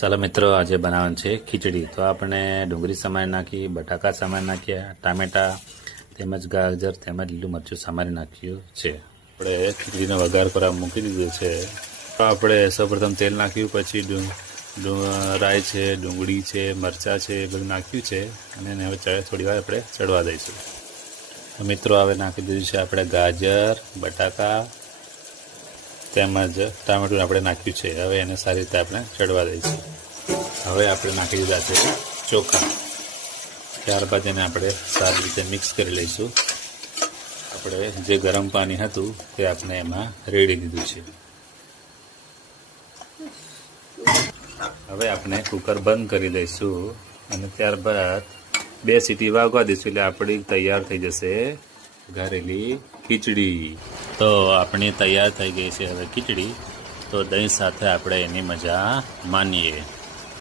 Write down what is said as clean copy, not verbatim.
ચાલો મિત્રો, આજે બનાવવાનું છે ખીચડી. તો આપણે ડુંગળી સમારી નાખી, બટાકા સમારી નાખ્યા, ટામેટા તેમજ ગાજર તેમજ લીલું મરચું સમારી નાખ્યું છે. આપણે ખીચડીનો વઘાર કરવા મૂકી દીધું છે. તો આપણે સૌપ્રથમ તેલ નાખ્યું, પછી રાઈ છે, ડુંગળી છે, મરચાં છે, એ બધું નાખ્યું છે અને એને હવે થોડી વાર આપણે ચડવા દઈશું. તો મિત્રો, હવે નાખી દીધું છે આપણે ગાજર, બટાકા તેમજ ટામેટું આપણે નાખ્યું છે. હવે એને સારી રીતે આપણે ચડવા દઈશું. હવે આપણે નાખી દીધા છે ચોખા. ત્યારબાદ એને આપણે સારી રીતે મિક્સ કરી લઈશું. આપણે જે ગરમ પાણી હતું તે આપણે એમાં રેડી દીધું છે. હવે આપણે કુકર બંધ કરી દઈશું અને ત્યારબાદ 2 સીટી વાગવા દઈશું એટલે આપણી તૈયાર થઈ જશે ઘરેલી ખીચડી. તો આપણી તૈયાર થઈ ગઈ છે હવે ખીચડી. તો દહીં સાથે આપણે એની મજા માણીએ.